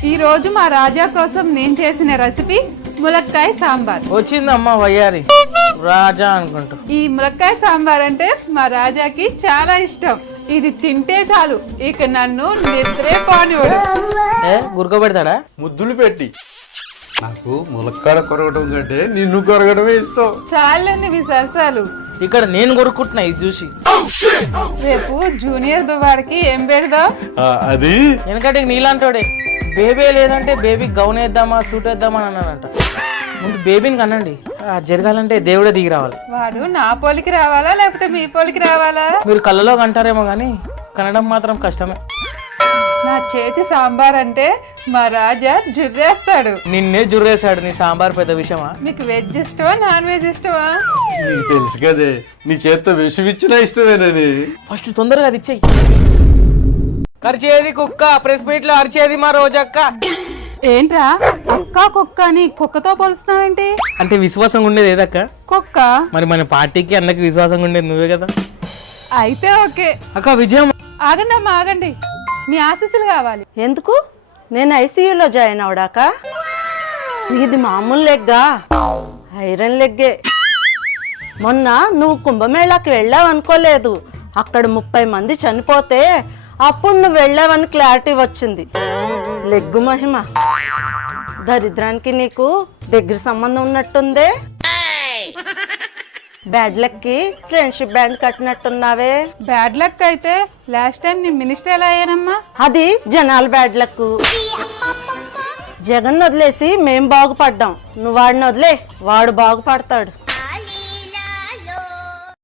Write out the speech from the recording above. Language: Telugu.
ఈ రోజు మా రాజా కోసం నేను చేసిన రెసిపీ ములక్కాయ సాంబార్. వచ్చిందమ్మా వయ్యారి రాజా అనుకుంటా. ఈ ములక్కాయ సాంబార్ అంటే మా రాజాకి చాలా ఇష్టం. ఇది తింటే చాలు ఇక నన్ను నిద్రే పోనివాడు. గురకబెడతాడా? ముద్దులు పెట్టి. నాకు ములక్కాడ కొరగడం కంటే నిన్ను కొరగడమే ఇష్టం. చాలండి మీ సరసాలు. ఇక్కడ నేను కొరుక్కుంటున్నా ఇది చూసి. రేపు జూనియర్ దువాడికి ఏం పెడదాం? అది ఎందుకంటే నీలాంటోడే బేబీ లేదంటే బేబీ గౌన్ వేద్దామా సూట్ వేద్దామా అని అన్నారంట. ముందు బేబీని కనండి. జరగాలంటే దేవుడే దిగి రావాలి. వాడు నా పోలికి రావాలా లేకపోతే మీ పోలికి రావాలా? మీరు కళ్ళలో కంటారేమో కానీ కనడం మాత్రం కష్టమే. నా చేతి సాంబార్ అంటే మా రాజా జుర్రేస్తాడు. నిన్నే జుర్రేశాడు. నీ సాంబార్ పెద్ద విషయమా? మీకు వెజ్ ఇష్టమా నాన్ వెజ్ ఇష్టమా? నీకు తెలుసు కదే నీ చేత్తో విషమిచ్చినా ఇష్టమేనని. ఫస్ట్ తొందరగా అది ఇచ్చేయి. కరిచేది కుక్క, ప్రెస్ మీట్ లో అరిచేది మా రోజక్క. ఏంట్రా కుక్క కుక్క అని కుక్కతో పోలుస్తున్నావేంటి? అంటే విశ్వాసంగా ఉండేది ఏదక్క? కుక్క. మరి మన పార్టీకి అన్నకి విశ్వాసంగా ఉండేది నువ్వే కదా. అయితే ఓకే. అక్క విజయం. ఆగండి అమ్మా ఆగండి, మీ ఆశీస్సులు కావాలి. ఎందుకు? నేను ఐసీయూలో జాయిన్ అవడాక? ఇది మామూలు లెగ్గా, ఐరన్ లెగ్గే. మొన్న నువ్వు కుంభమేళాకి వెళ్ళావు అనుకోలేదు. అక్కడ 30 మంది చనిపోతే అప్పుడు నువ్వు వెళ్ళావని క్లారిటీ వచ్చింది. లెగ్గు మహిమ. దరిద్రానికి నీకు దగ్గర సంబంధం ఉన్నట్టుందే. బ్యాడ్ లక్ కి ఫ్రెండ్షిప్ బ్యాండ్ కట్టినట్టున్నావే. బ్యాడ్ లక్ అయితే లాస్ట్ టైం నేను మినిస్టర్ ఎలా అయ్యానమ్మా? అది జనాల బ్యాడ్ లక్. జగన్ వదిలేసి మేం బాగుపడ్డాం. నువ్వు వాడిని వదిలే, వాడు బాగుపడతాడు.